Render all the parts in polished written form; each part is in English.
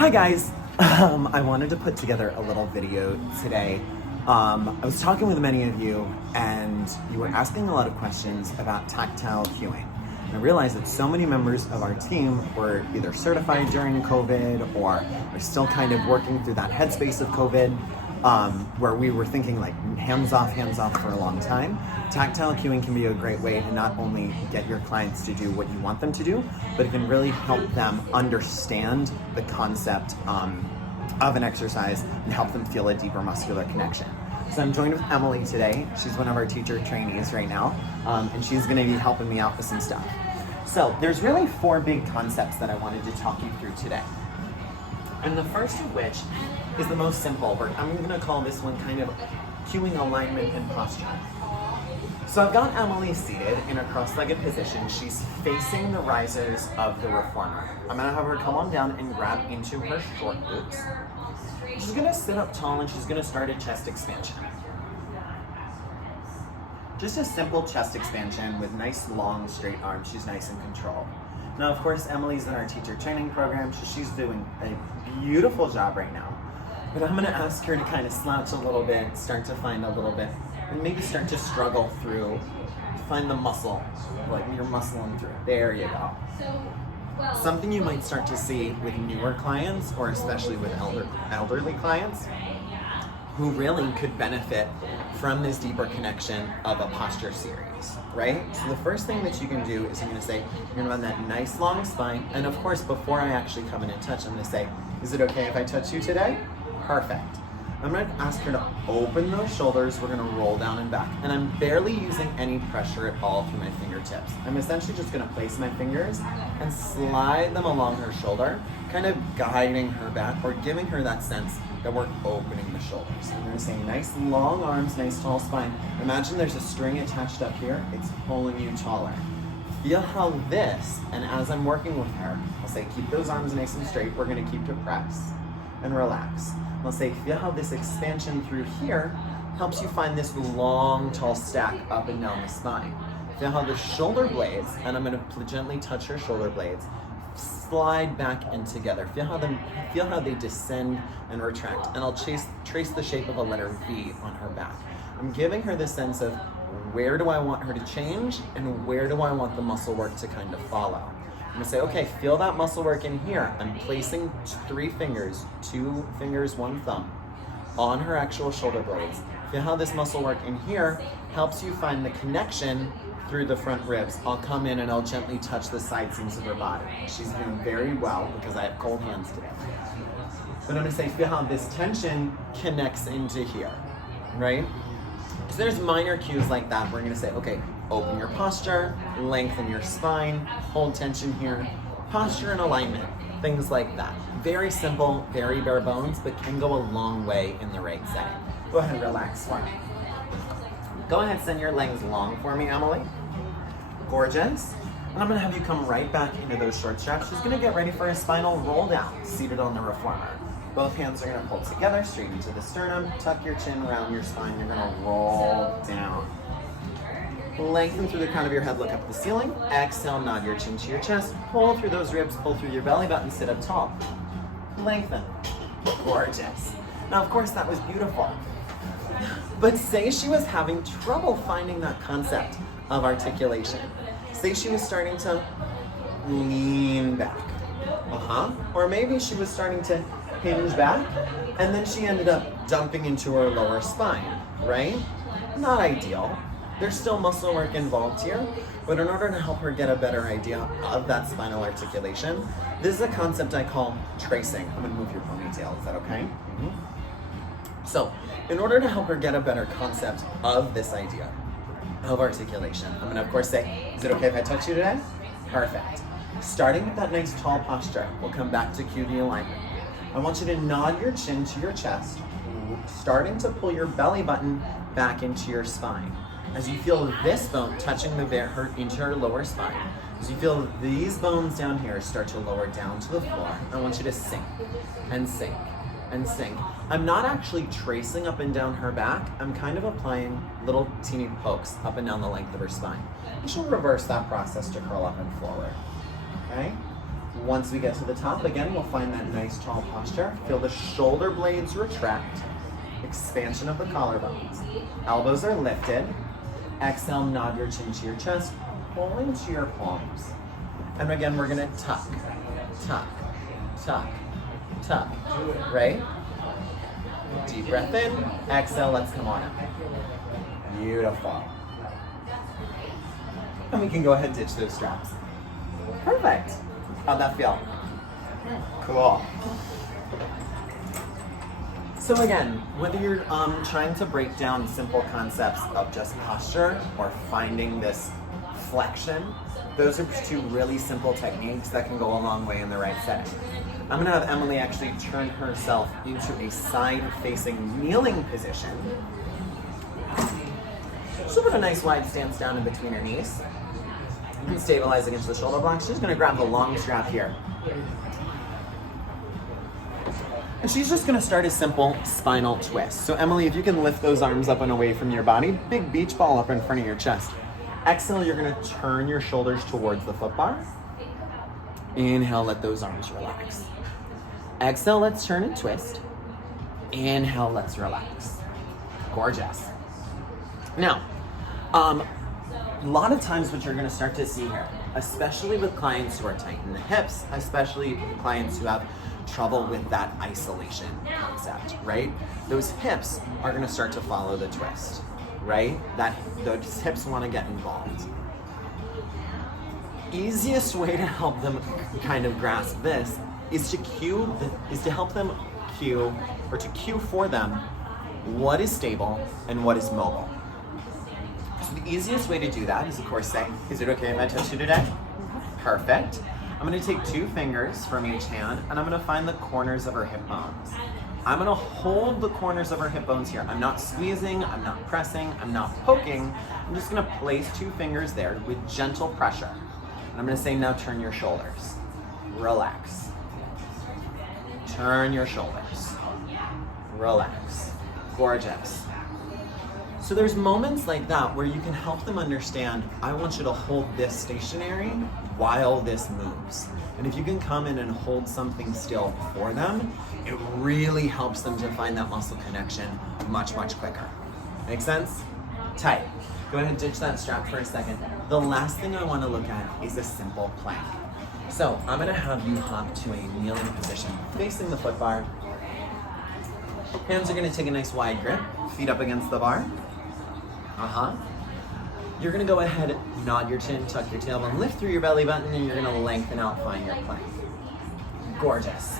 Hi guys, I wanted to put together a little video today. I was talking with many of you and you were asking a lot of questions about tactile cueing. And I realized that so many members of our team were either certified during COVID or are still kind of working through that headspace of COVID, where we were thinking like hands off for a long time. Tactile cueing can be a great way to not only get your clients to do what you want them to do, but it can really help them understand the concept of an exercise and help them feel a deeper muscular connection. So I'm joined with Emily today. She's one of our teacher trainees right now, and she's gonna be helping me out with some stuff. So there's really 4 big concepts that I wanted to talk you through today. And the first of which is the most simple. I'm gonna call this one kind of cueing alignment and posture. So I've got Emily seated in a cross-legged position. She's facing the risers of the reformer. I'm gonna have her come on down and grab into her short boots. She's gonna sit up tall and she's gonna start a chest expansion. Just a simple chest expansion with nice, long, straight arms. She's nice and controlled. Now, of course, Emily's in our teacher training program, so she's doing a beautiful job right now. But I'm gonna ask her to kind of slouch a little bit, start to find a little bit, and maybe start to struggle through, find the muscle, like you're muscling through. There you go. Something you might start to see with newer clients, or especially with elderly clients, who really could benefit from this deeper connection of a posture series, right? So the first thing that you can do is you're gonna say, you're gonna run that nice long spine, and of course, before I actually come in and touch, I'm gonna say, is it okay if I touch you today? Perfect. I'm gonna ask her to open those shoulders. We're gonna roll down and back. And I'm barely using any pressure at all through my fingertips. I'm essentially just gonna place my fingers and slide them along her shoulder, kind of guiding her back or giving her that sense that we're opening the shoulders. I'm gonna say nice long arms, nice tall spine. Imagine there's a string attached up here. It's pulling you taller. Feel how this, and as I'm working with her, I'll say keep those arms nice and straight. We're gonna keep to press and relax. I'll say, feel how this expansion through here helps you find this long, tall stack up and down the spine. Feel how the shoulder blades, and I'm gonna gently touch her shoulder blades, slide back in together. Feel how they descend and retract. And I'll trace the shape of a letter V on her back. I'm giving her the sense of where do I want her to change and where do I want the muscle work to kind of follow. I'm gonna say, okay, feel that muscle work in here. I'm placing 3 fingers, 2 fingers, 1 thumb, on her actual shoulder blades. Feel how this muscle work in here helps you find the connection through the front ribs. I'll come in and I'll gently touch the side seams of her body. She's doing very well because I have cold hands today. But I'm gonna say, feel how this tension connects into here, right? So there's minor cues like that. We're gonna say, okay, open your posture, lengthen your spine, hold tension here, posture and alignment, things like that. Very simple, very bare bones, but can go a long way in the right setting. Go ahead and relax for me. Go ahead, send your legs long for me, Emily. Gorgeous. And I'm gonna have you come right back into those short straps. She's gonna get ready for a spinal roll down, seated on the reformer. Both hands are gonna pull together, straight into the sternum, tuck your chin around your spine, you're gonna roll down. Lengthen through the crown of your head, look up at the ceiling. Exhale, nod your chin to your chest. Pull through those ribs, pull through your belly button, sit up tall. Lengthen. Gorgeous. Now, of course, that was beautiful. But say she was having trouble finding that concept of articulation. Say she was starting to lean back. Or maybe she was starting to hinge back, and then she ended up dumping into her lower spine, right? Not ideal. There's still muscle work involved here, but in order to help her get a better idea of that spinal articulation, this is a concept I call tracing. I'm gonna move your ponytail, is that okay? So, in order to help her get a better concept of this idea of articulation, I'm gonna of course say, is it okay if I touch you today? Perfect. Starting with that nice tall posture, we'll come back to cue the alignment. I want you to nod your chin to your chest, starting to pull your belly button back into your spine. As you feel this bone touching into her lower spine, as you feel these bones down here start to lower down to the floor, I want you to sink and sink and sink. I'm not actually tracing up and down her back. I'm kind of applying little teeny pokes up and down the length of her spine. And she'll reverse that process to curl up and forward. Okay? Once we get to the top, again, we'll find that nice tall posture. Feel the shoulder blades retract, expansion of the collarbones. Elbows are lifted. Exhale, nod your chin to your chest, pull into your palms. And again, we're gonna tuck, tuck, tuck, tuck, right? Deep breath in, exhale, let's come on up. Beautiful. And we can go ahead and ditch those straps. Perfect. How'd that feel? Cool. So again, whether you're trying to break down simple concepts of just posture or finding this flexion, those are two really simple techniques that can go a long way in the right setting. I'm gonna have Emily actually turn herself into a side-facing kneeling position. She'll put a nice wide stance down in between her knees. You can stabilize against the shoulder blocks. She's gonna grab the long strap here. And she's just gonna start a simple spinal twist. So Emily, if you can lift those arms up and away from your body, big beach ball up in front of your chest. Exhale, you're gonna turn your shoulders towards the foot bar. Inhale, let those arms relax. Exhale, let's turn and twist. Inhale, let's relax. Gorgeous. Now, a lot of times what you're gonna start to see here, especially with clients who are tight in the hips, especially clients who have trouble with that isolation concept, right? Those hips are gonna start to follow the twist, right? Those hips wanna get involved. Easiest way to help them kind of grasp this is to help them cue for them what is stable and what is mobile. So the easiest way to do that is, of course, say, is it okay if I touch you today? Perfect. I'm gonna take 2 fingers from each hand and I'm gonna find the corners of her hip bones. I'm gonna hold the corners of her hip bones here. I'm not squeezing, I'm not pressing, I'm not poking. I'm just gonna place 2 fingers there with gentle pressure. And I'm gonna say, now turn your shoulders. Relax. Turn your shoulders. Relax. Gorgeous. So there's moments like that where you can help them understand, I want you to hold this stationary while this moves. And if you can come in and hold something still for them, it really helps them to find that muscle connection much, much quicker. Make sense? Tight. Go ahead and ditch that strap for a second. The last thing I want to look at is a simple plank. So I'm gonna have you hop to a kneeling position, facing the foot bar. Hands are gonna take a nice wide grip, feet up against the bar. You're gonna go ahead, nod your chin, tuck your tailbone, lift through your belly button, and you're gonna lengthen out, find your plank. Gorgeous.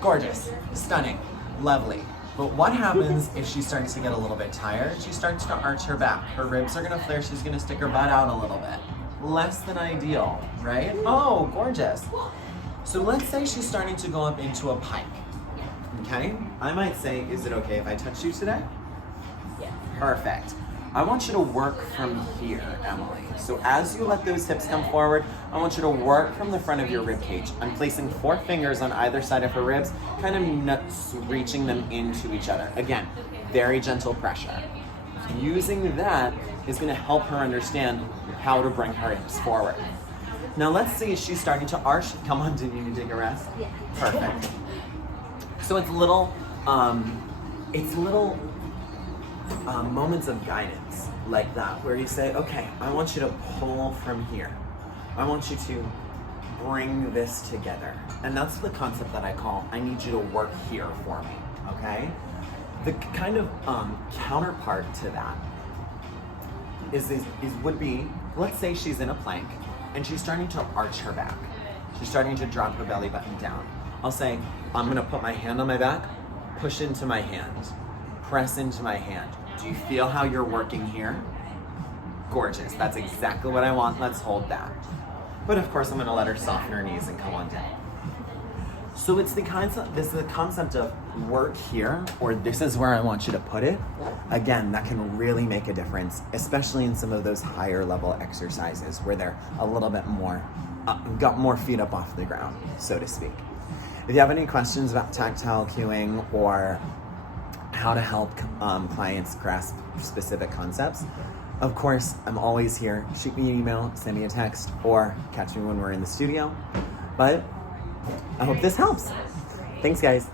Gorgeous, stunning, lovely. But what happens if she starts to get a little bit tired? She starts to arch her back. Her ribs are gonna flare, she's gonna stick her butt out a little bit. Less than ideal, right? Oh, gorgeous. So let's say she's starting to go up into a pike, okay? I might say, is it okay if I touch you today? Yeah. Perfect. I want you to work from here, Emily. So as you let those hips come forward, I want you to work from the front of your rib cage. I'm placing 4 fingers on either side of her ribs, kind of reaching them into each other. Again, very gentle pressure. Using that is gonna help her understand how to bring her hips forward. Now let's see, she's starting to arch. Come on, do you need to take a rest? Yeah. Perfect. So it's little moments of guidance like that, where you say, okay, I want you to pull from here. I want you to bring this together. And that's the concept that I call, I need you to work here for me, okay? The kind of counterpart to that would be, let's say she's in a plank and she's starting to arch her back. She's starting to drop her belly button down. I'll say, I'm gonna put my hand on my back, push into my hand, press into my hand. Do you feel how you're working here? Gorgeous, that's exactly what I want, let's hold that. But of course I'm gonna let her soften her knees and come on down. So this is the concept of work here, or this is where I want you to put it. Again, that can really make a difference, especially in some of those higher level exercises where they're a little bit more, got more feet up off the ground, so to speak. If you have any questions about tactile cueing or how to help clients grasp specific concepts, Of course, I'm always here. Shoot me an email, send me a text, or catch me when we're in the studio. But I hope this helps. Thanks, guys.